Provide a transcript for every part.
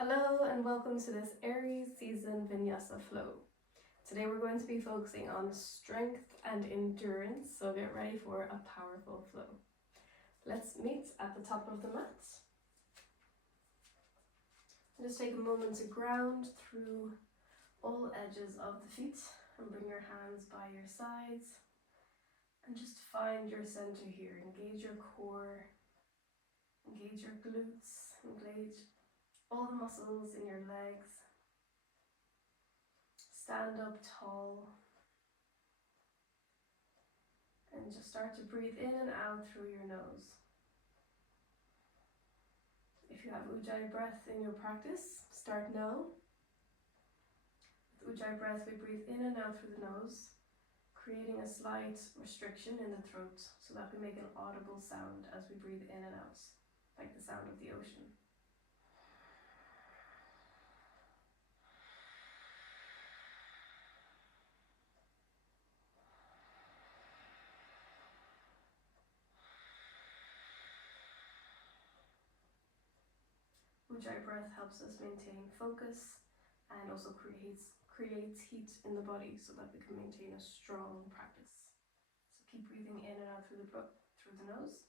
Hello and welcome to this Aries season Vinyasa Flow. Today we're going to be focusing on strength and endurance, so get ready for a powerful flow. Let's meet at the top of the mat. Just take a moment to ground through all edges of the feet and bring your hands by your sides and just find your center here. Engage your core, engage your glutes, engage all the muscles in your legs. Stand up tall and just start to breathe in and out through your nose. If you have Ujjayi breath in your practice, start now. With Ujjayi breath, we breathe in and out through the nose, creating a slight restriction in the throat so that we make an audible sound as we breathe in and out, like the sound of the ocean. Ujjayi breath helps us maintain focus and also creates heat in the body so that we can maintain a strong practice. So keep breathing in and out through the nose.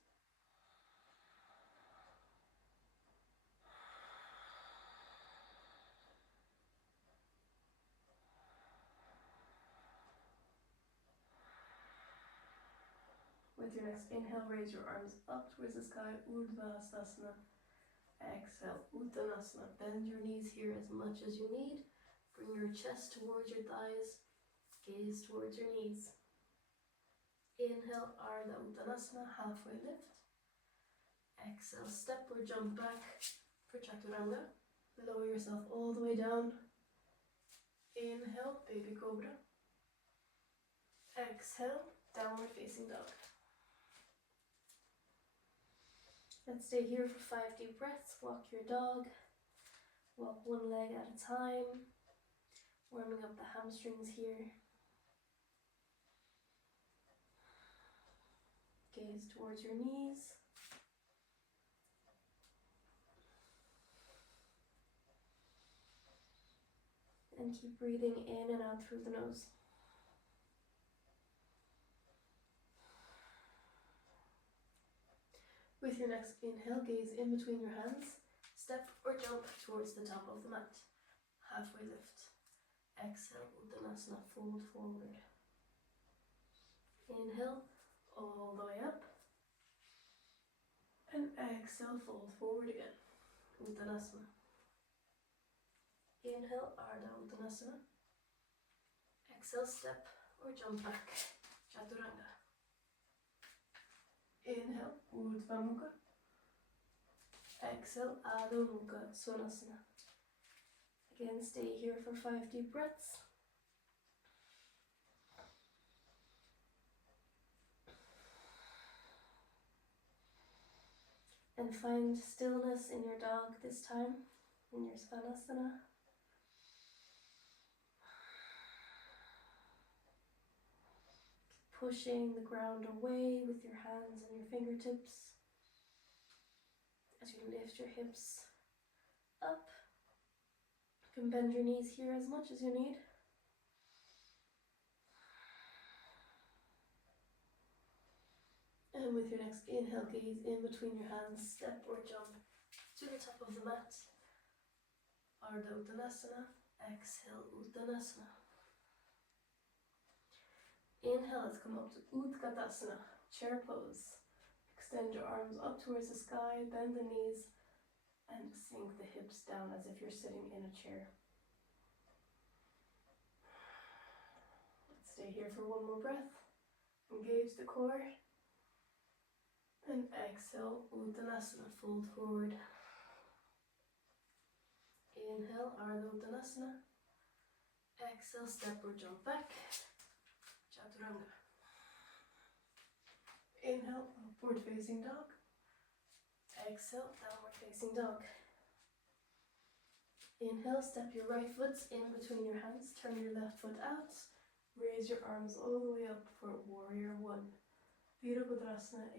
With your next inhale, raise your arms up towards the sky, Urdhva. Exhale, Uttanasana. Bend your knees here as much as you need. Bring your chest towards your thighs, gaze towards your knees. Inhale, Ardha Uttanasana, halfway lift. Exhale, step or jump back for Chaturanga. Lower yourself all the way down. Inhale, Baby Cobra. Exhale, Downward Facing Dog. Let's stay here for 5 deep breaths. Walk your dog. Walk one leg at a time. Warming up the hamstrings here. Gaze towards your knees. And keep breathing in and out through the nose. With your next inhale, gaze in between your hands. Step or jump towards the top of the mat. Halfway lift. Exhale, Uttanasana, fold forward. Inhale, all the way up. And exhale, fold forward again. Uttanasana. Inhale, Ardha Uttanasana. Exhale, step or jump back. Chaturanga. Inhale, Urdhva Mukha. Exhale, Adho Mukha Svanasana. Again, stay here for 5 deep breaths. And find stillness in your dog this time, in your Svanasana. Pushing the ground away with your hands and your fingertips as you lift your hips up. You can bend your knees here as much as you need. And with your next inhale, gaze in between your hands, step or jump to the top of the mat. Ardha Uttanasana, exhale Uttanasana. Inhale, let's come up to Utkatasana, chair pose. Extend your arms up towards the sky, bend the knees, and sink the hips down as if you're sitting in a chair. Let's stay here for one more breath. Engage the core. And exhale, Uttanasana, fold forward. Inhale, Ardha Uttanasana. Exhale, step or jump back. Chaturanga. Inhale, Upward Facing Dog. Exhale, Downward Facing Dog. Inhale, step your right foot in between your hands, turn your left foot out, raise your arms all the way up for Warrior One. Virabhadrasana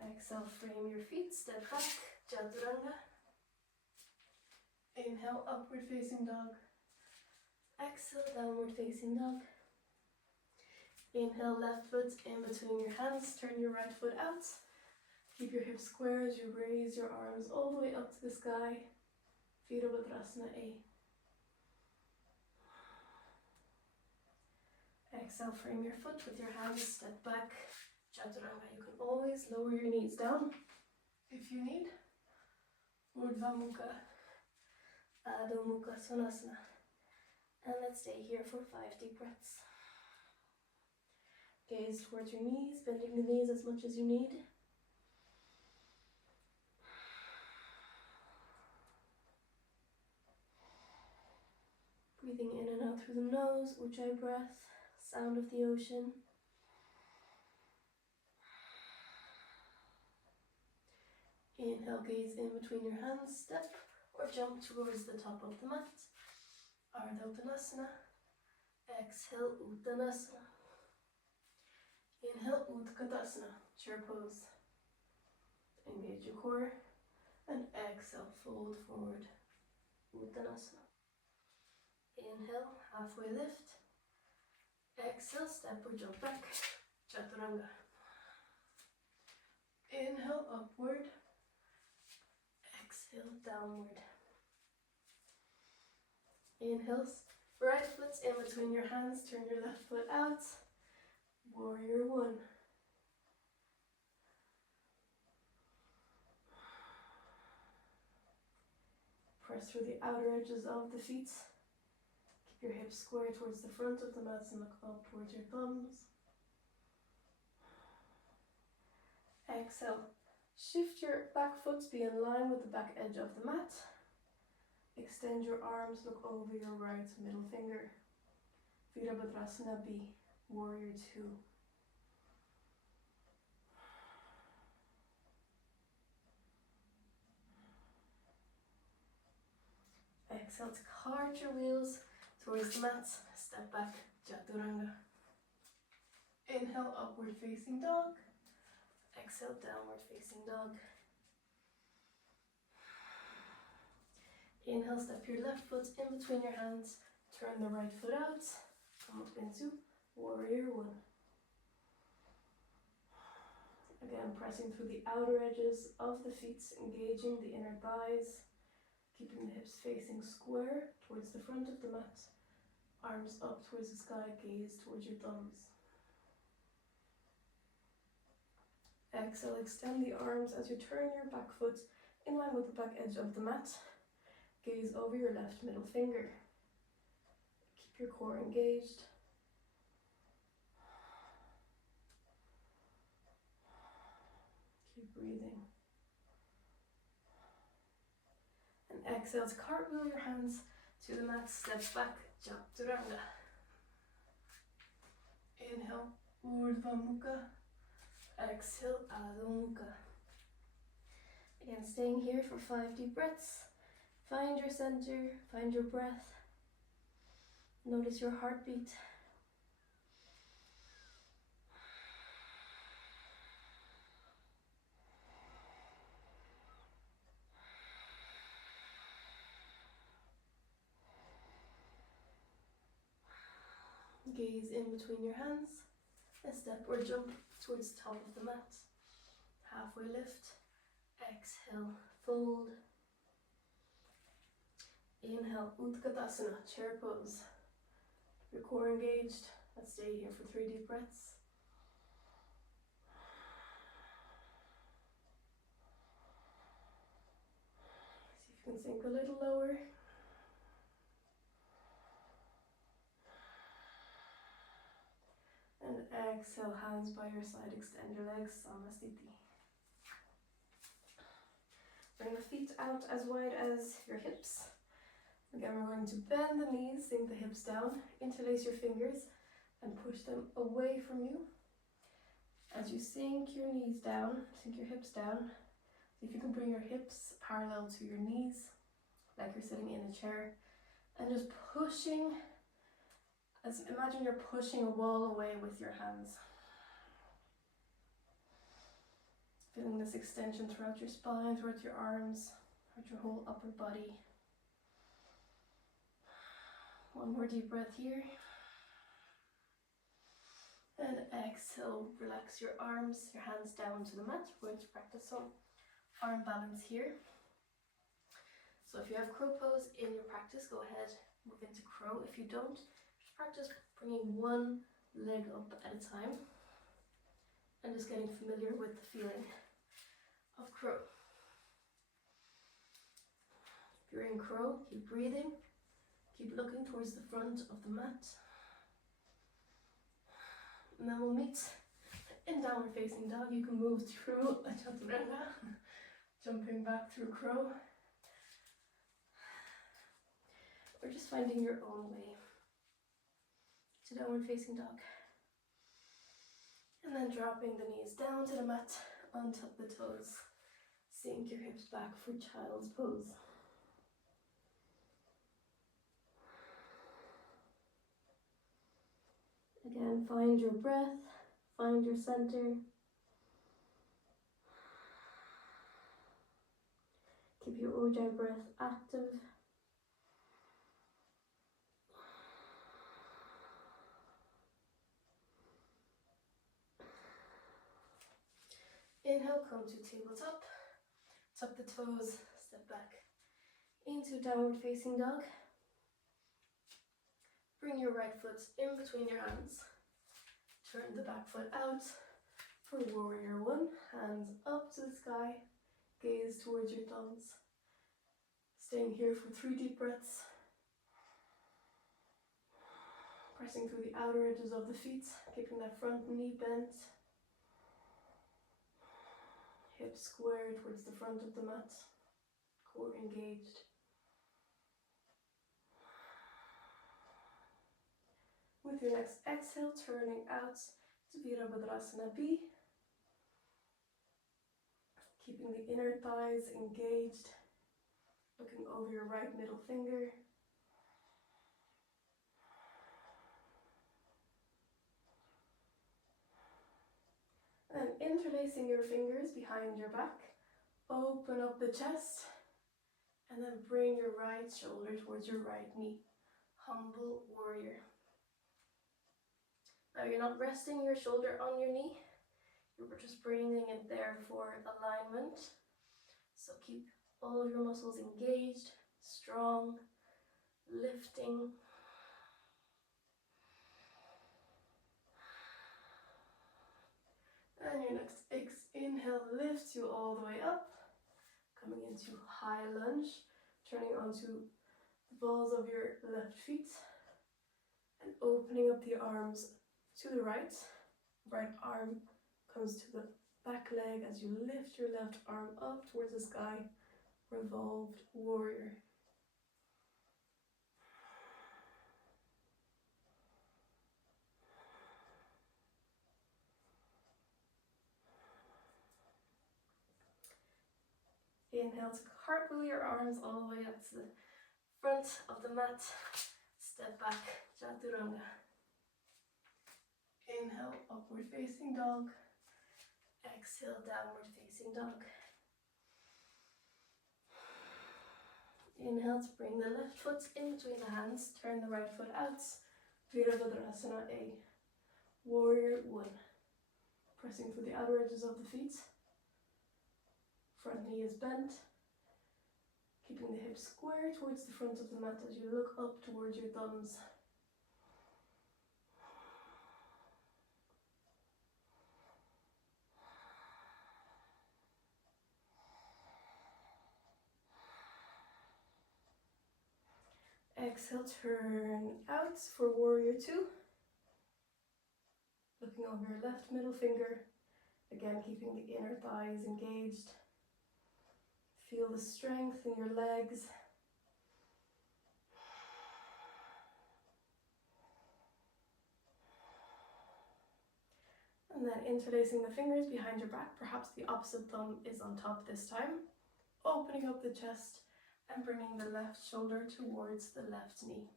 A. Exhale, frame your feet, step back, chaturanga. Inhale, upward facing dog. Exhale, downward facing dog. Inhale, left foot in between your hands, turn your right foot out. Keep your hips square as you raise your arms all the way up to the sky. Virabhadrasana A. Exhale, frame your foot with your hands, step back, chaturanga. You can always lower your knees down if you need. Urdhva Mukha, Adho Mukha Svanasana. And let's stay here for 5 deep breaths. Gaze towards your knees, bending the knees as much as you need. Breathing in and out through the nose, Ujjayi breath, sound of the ocean. Inhale, gaze in between your hands, step or jump towards the top of the mat. Ardha Uttanasana. Exhale, Uttanasana. Inhale, Utkatasana, chair pose. Engage your core. And exhale, fold forward, Uttanasana. Inhale, halfway lift. Exhale, step or jump back, chaturanga. Inhale, upward. Exhale, downward. Inhale, right foot in between your hands, turn your left foot out. Warrior one. Press through the outer edges of the feet. Keep your hips square towards the front of the mats and look up towards your thumbs. Exhale. Shift your back foot to be in line with the back edge of the mat. Extend your arms, look over your right middle finger. Virabhadrasana B, Warrior 2. Exhale to cart your wheels towards the mat. Step back, chaturanga. Inhale, upward facing dog. Exhale, downward facing dog. Inhale, step your left foot in between your hands. Turn the right foot out. Come up into Warrior 1. Again, pressing through the outer edges of the feet, engaging the inner thighs. Keeping the hips facing square towards the front of the mat. Arms up towards the sky, gaze towards your thumbs. Exhale, extend the arms as you turn your back foot in line with the back edge of the mat. Gaze over your left middle finger. Keep your core engaged. Keep breathing. And exhale to cartwheel your hands to the mat, step back, chaturanga. Inhale, Urdhva Mukha. Exhale, Adho Mukha. Again, staying here for 5 deep breaths. Find your center, find your breath. Notice your heartbeat. Gaze in between your hands. A step or jump towards the top of the mat. Halfway lift. Exhale, fold. Inhale, Utkatasana, chair pose. Keep your core engaged. Let's stay here for 3 deep breaths. See if you can sink a little lower. And exhale, hands by your side, extend your legs, Samasthiti. Bring the feet out as wide as your hips. Again, we're going to bend the knees, sink the hips down, interlace your fingers, and push them away from you. As you sink your knees down, sink your hips down, see if you can bring your hips parallel to your knees, like you're sitting in a chair, and just pushing. Imagine you're pushing a wall away with your hands. Feeling this extension throughout your spine, throughout your arms, throughout your whole upper body. One more deep breath here. And exhale, relax your arms, your hands down to the mat. We're going to practice some arm balance here. So if you have crow pose in your practice, go ahead, move into crow. If you don't, just practice bringing one leg up at a time and just getting familiar with the feeling of crow. If you're in crow, keep breathing, keep looking towards the front of the mat. And then we'll meet in downward facing dog. You can move through a chaturanga, jumping back through crow, or just finding your own way to downward facing dog. And then dropping the knees down to the mat, untap the toes, sink your hips back for child's pose. Again, find your breath, find your center. Keep your Ujjayi breath active. Inhale, come to tabletop. Tuck the toes, step back into downward facing dog. Bring your right foot in between your hands. Turn the back foot out for warrior one. Hands up to the sky. Gaze towards your thumbs. Staying here for 3 deep breaths. Pressing through the outer edges of the feet, keeping that front knee bent. Hips square towards the front of the mat. Core engaged. With your next exhale, turning out to Virabhadrasana B. Keeping the inner thighs engaged. Looking over your right middle finger. And interlacing your fingers behind your back. Open up the chest. And then bring your right shoulder towards your right knee. Humble warrior. Now you're not resting your shoulder on your knee. You're just bringing it there for alignment. So keep all of your muscles engaged, strong, lifting. And your next inhale lifts you all the way up, coming into high lunge, turning onto the balls of your left feet and opening up the arms to the right. Right arm comes to the back leg as you lift your left arm up towards the sky. Revolved warrior. Inhale to cartwheel your arms all the way up to the front of the mat. Step back, chaturanga. Inhale, upward facing dog. Exhale, downward facing dog. Inhale to bring the left foot in between the hands. Turn the right foot out. Virabhadrasana A. Warrior one. Pressing through the outer edges of the feet. Front knee is bent. Keeping the hips square towards the front of the mat as you look up towards your thumbs. Exhale, turn out for warrior two. Looking over your left middle finger. Again, keeping the inner thighs engaged. Feel the strength in your legs. And then interlacing the fingers behind your back. Perhaps the opposite thumb is on top this time. Opening up the chest and bringing the left shoulder towards the left knee.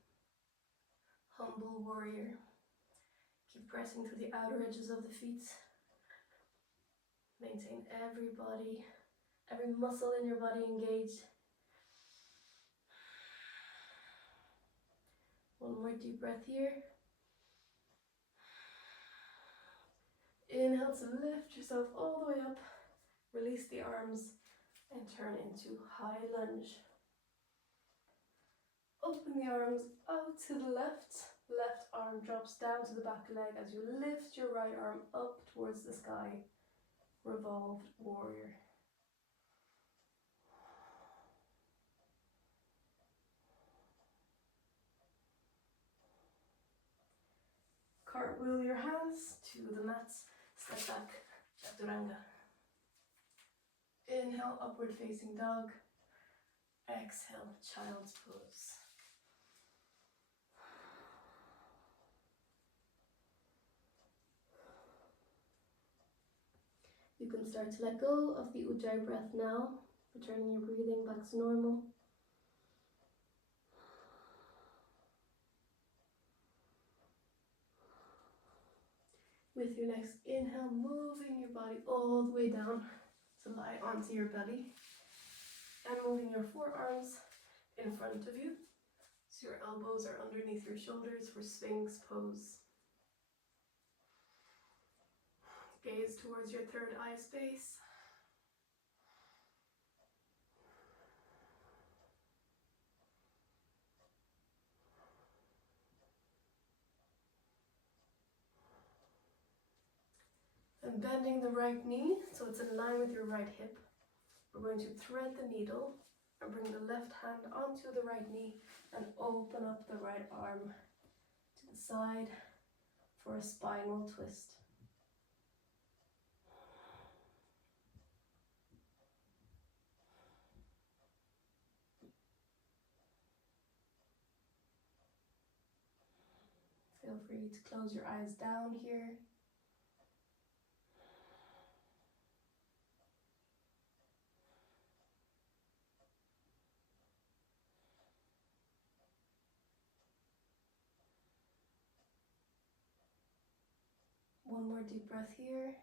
Humble warrior. Keep pressing through the outer edges of the feet. Maintain every muscle in your body engaged. One more deep breath here. Inhale to lift yourself all the way up. Release the arms and turn into high lunge. Open the arms out to the left. Left arm drops down to the back leg as you lift your right arm up towards the sky. Revolved warrior. Cartwheel your hands to the mats. Step back, chaturanga. Inhale, upward facing dog. Exhale, child's pose. You can start to let go of the Ujjayi breath now, returning your breathing back to normal. With your next inhale, moving your body all the way down to lie onto your belly. And moving your forearms in front of you, so your elbows are underneath your shoulders for Sphinx pose. Gaze towards your third eye space. And bending the right knee so it's in line with your right hip. We're going to thread the needle and bring the left hand onto the right knee and open up the right arm to the side for a spinal twist. Feel free to close your eyes down here. One more deep breath here.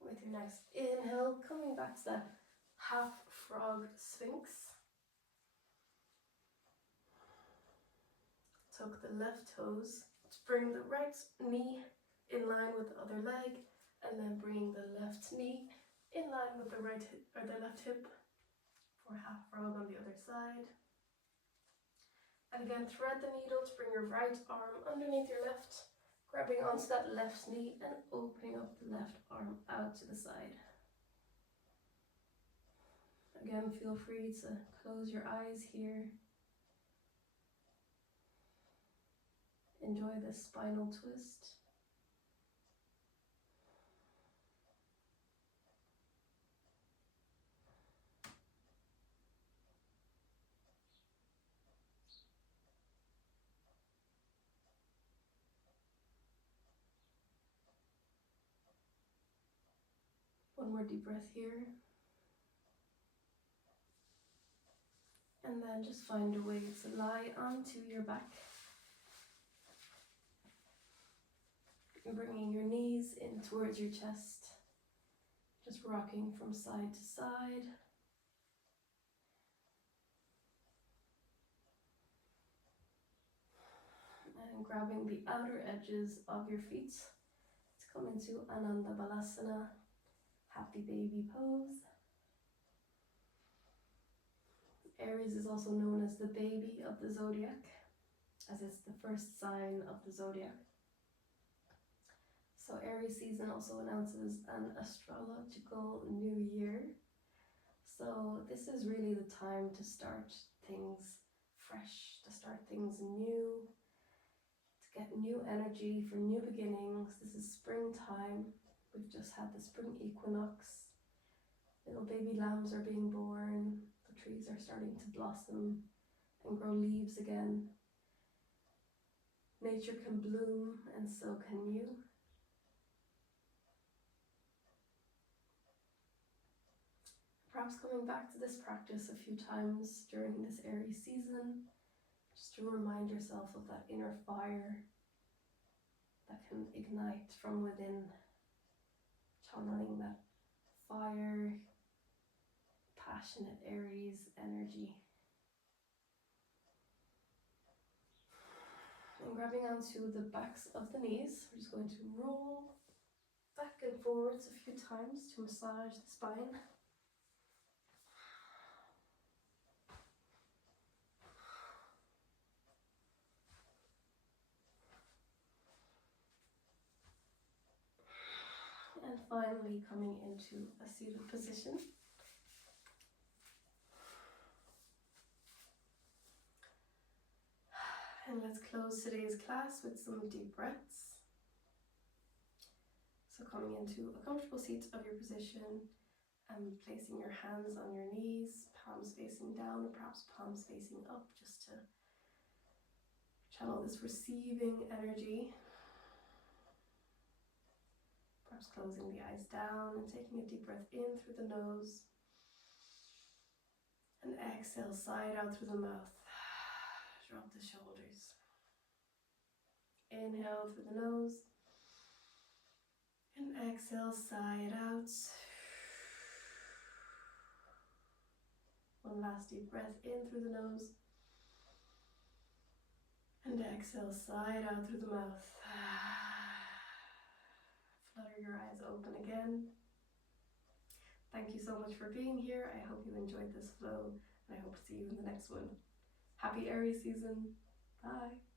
With your next inhale, coming back to that half frog Sphinx. Tuck the left toes. Bring the right knee in line with the other leg, and then bring the left knee in line with the right hip, or the left hip for half frog on the other side. And again, thread the needle to bring your right arm underneath your left, grabbing onto that left knee and opening up the left arm out to the side. Again, feel free to close your eyes here. Enjoy this spinal twist. One more deep breath here. And then just find a way to lie onto your back. Bringing your knees in towards your chest. Just rocking from side to side. And grabbing the outer edges of your feet to come into Ananda Balasana, happy baby pose. Aries is also known as the baby of the zodiac, as it's the first sign of the zodiac. So Aries season also announces an astrological new year. So this is really the time to start things fresh, to start things new, to get new energy for new beginnings. This is springtime. We've just had the Spring Equinox. Little baby lambs are being born. The trees are starting to blossom and grow leaves again. Nature can bloom, and so can you. Perhaps coming back to this practice a few times during this Aries season, just to remind yourself of that inner fire that can ignite from within, channeling that fire, passionate Aries energy. And grabbing onto the backs of the knees, we're just going to roll back and forwards a few times to massage the spine. And finally coming into a seated position. And let's close today's class with some deep breaths. So coming into a comfortable seat of your position and placing your hands on your knees, palms facing down or perhaps palms facing up, just to channel this receiving energy. Perhaps closing the eyes down and taking a deep breath in through the nose. And exhale, sigh it out through the mouth. Drop the shoulders. Inhale through the nose. And exhale, sigh it out. One last deep breath in through the nose. And exhale, sigh it out through the mouth. Flutter your eyes open again. Thank you so much for being here. I hope you enjoyed this flow, and I hope to see you in the next one. Happy Aries season. Bye.